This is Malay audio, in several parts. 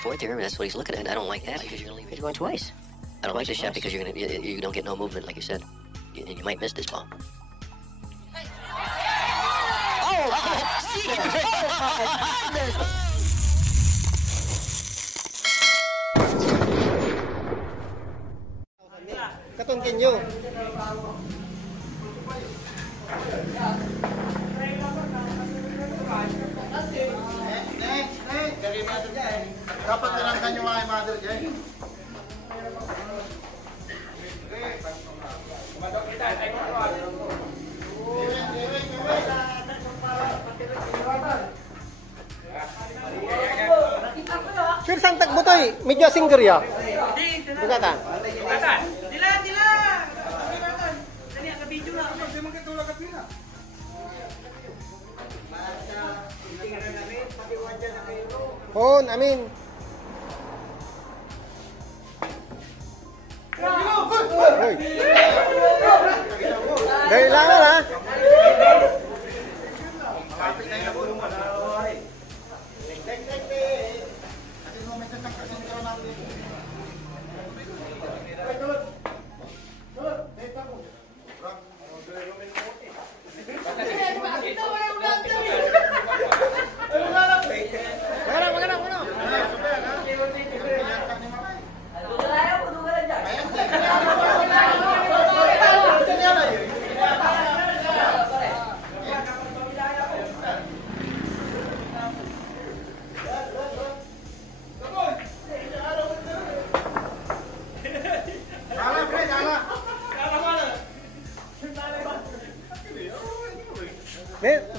Forth here, that's what he's looking at. I don't like that because you're going twice. I don't like this shot because you don't get no movement, like you said. You might miss this ball. Katungkin nyo. Dapat tinangkan yung mga mother dyan. Sure, sang tagbo to eh. Medyo singer ya. Bugatan. Dila. Dali, naka-video na ako. Hindi magkatulog ka pina. Hon, amin. Hoy. Dari lama ha.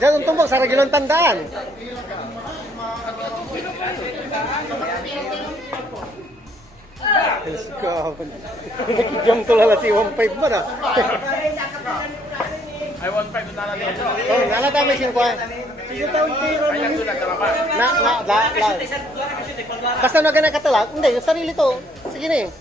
Jangan tumbok sa regulang tandaan. Let's go. Nakikijam to lala si 1.5 mo na. Ay, 1.5 na dito. Oh, nalata may 5. Basta na ganang katalag. Hindi, yung sarili to. Sige na eh.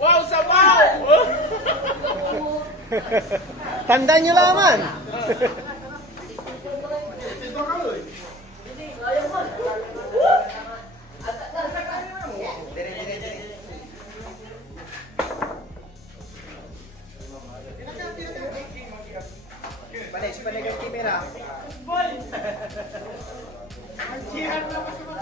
Wow, sabaw! Tandaan nyo laman. Balik ang kamera. Ang na pa sa mga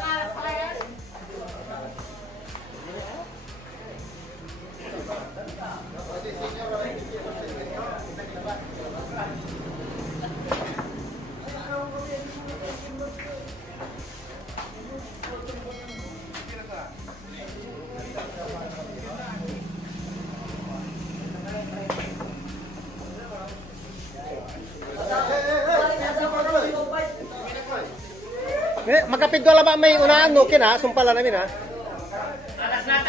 Magkapit ko lang may unaan no, kina, sumpala namin ha. Alas na.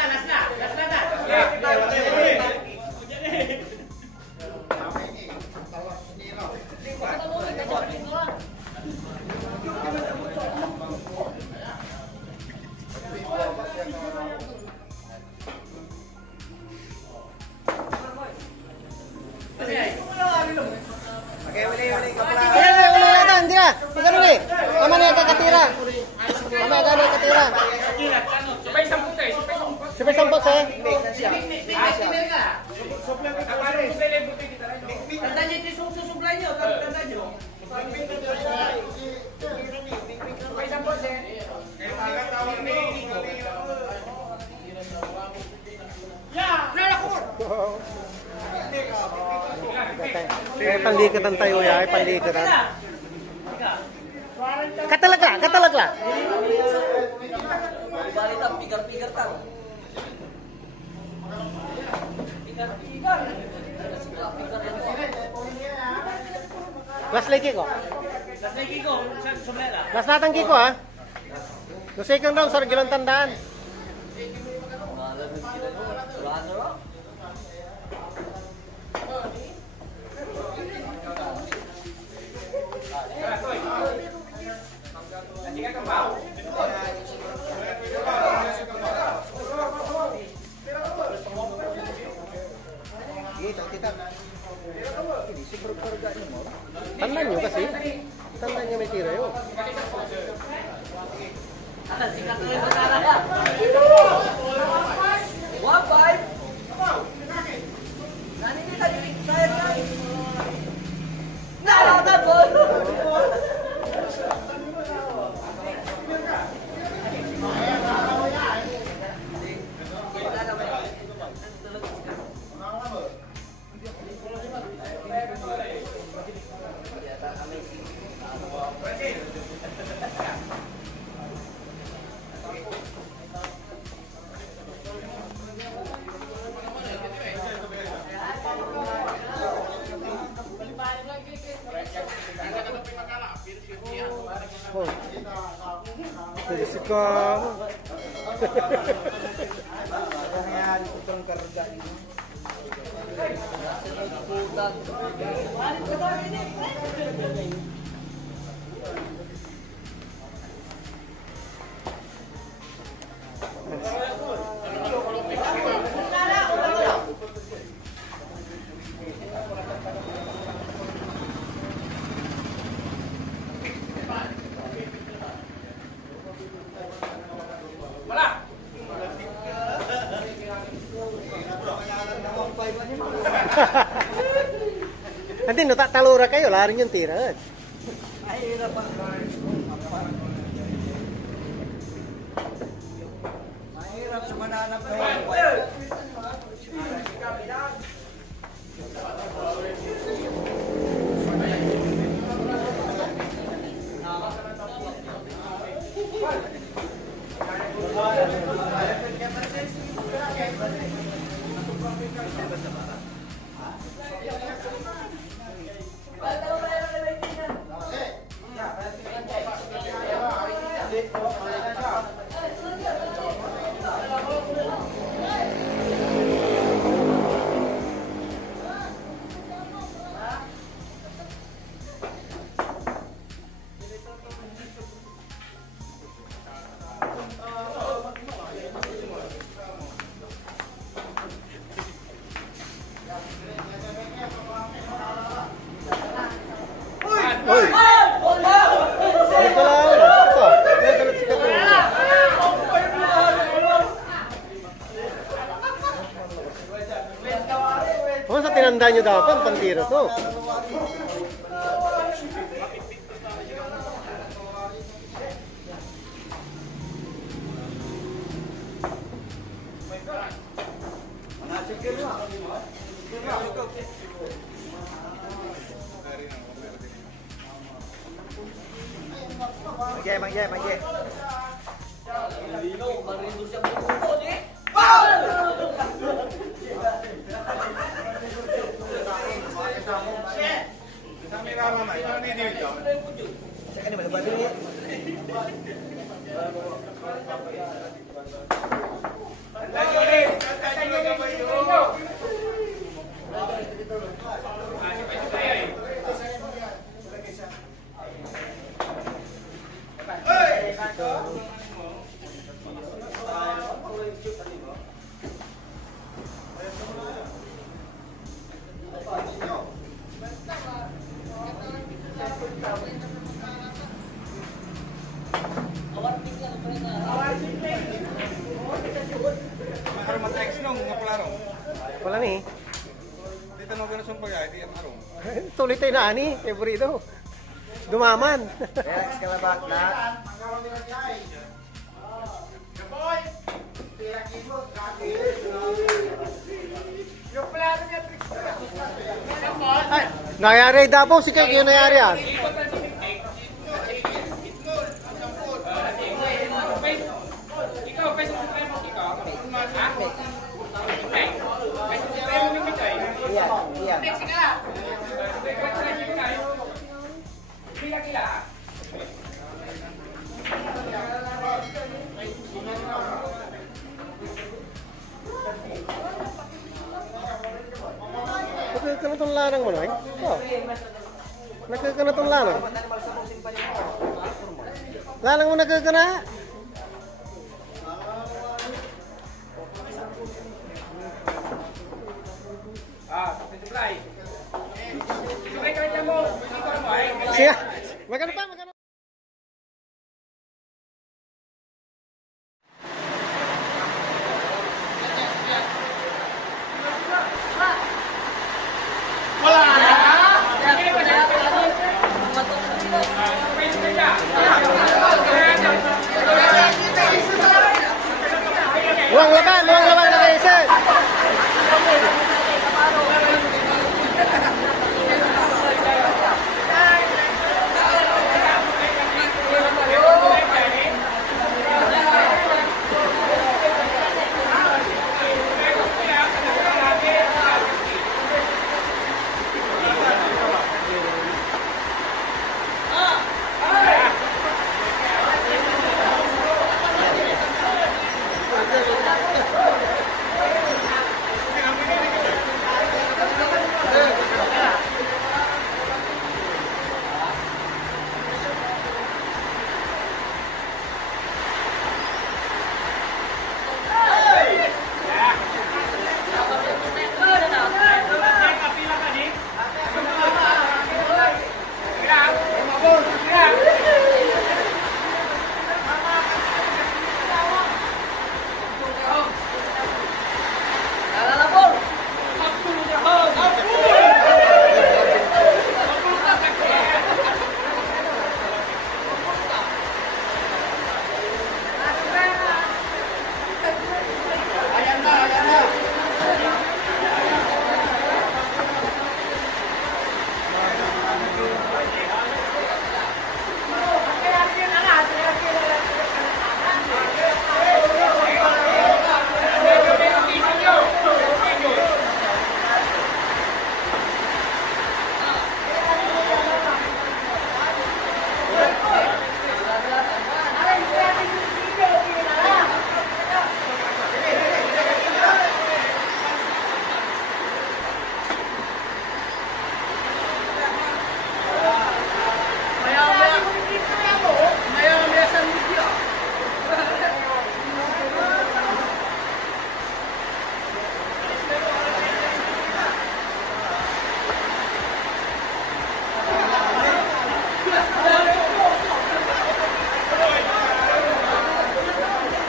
Hindi na. Magkano ni? Mama na kakatira. Mama gano'n kakatira. Supay sampot sa? Tanda niyo ito yung susublay niyo. Tanda niyo. Supay sampot sa. Panlikatan tayo ya, panlikatan. Katalag lah. Balita, pigar-pigar tang. Pigar. Last lagi ko. Sumela. Last natanggi ko ha. No second round, sir, gilang tandaan. Tandaan nyo kasi. Tandaan nyo may tira yun. Oh. Jadi suka. Nanti no tak talura kayo, lari yung tira. Mahirap sa mananap. Hoy. Oh, sa tinanda nyo dapat, pantiro to. Mangge. Kan balik batu ni. Wala ni. Dito mo gano'n sumpay ay, di ang arong. Tuloy tayo na ani, favorito. Dumaman. Relax ka lang ba? Ay, nangyari Davao si Kay, yun nangyari yan. Nagkakana itong lanang mo, Noy? Oo. Nagkakana itong lanang. Lanang mo nagkakana? Siya. Magano pa, magano. Luang laban na kayo, sir.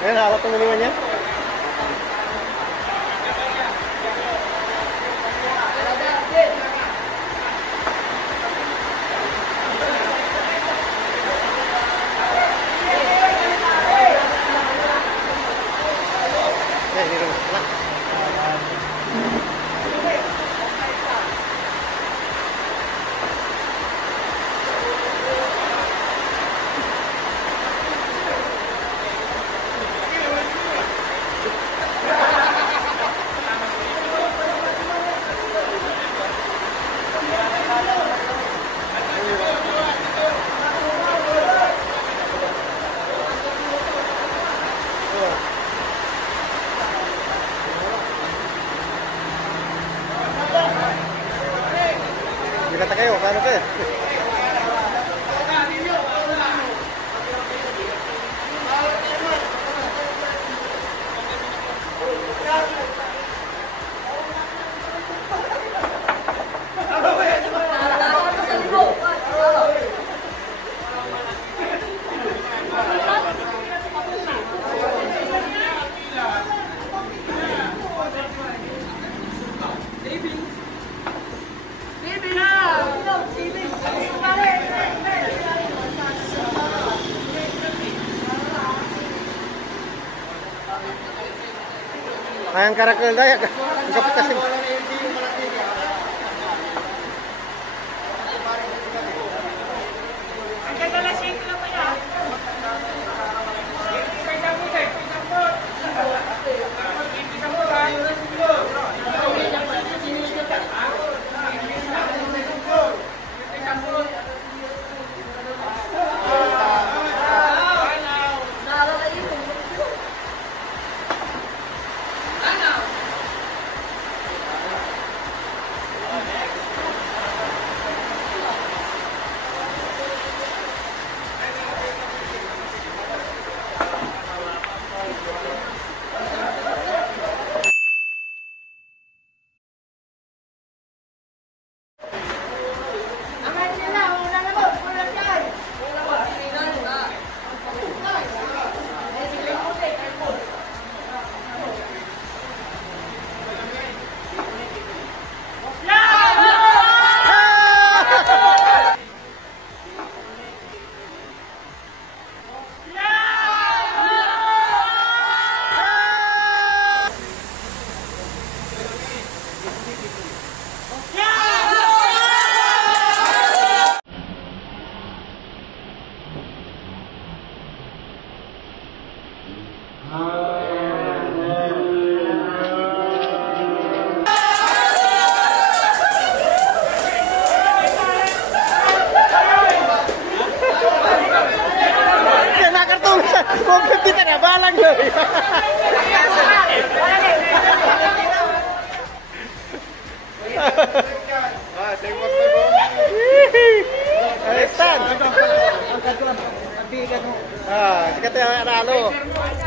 Ayan, hawak ng iniwan niya. Ayan, hindi rin. Kanta kayo, paano kayo? Ayang karakol dayak, ang kapitasin. Kompeti ka na, balang lo. Ay, Stan. Ah, sikat yung ano.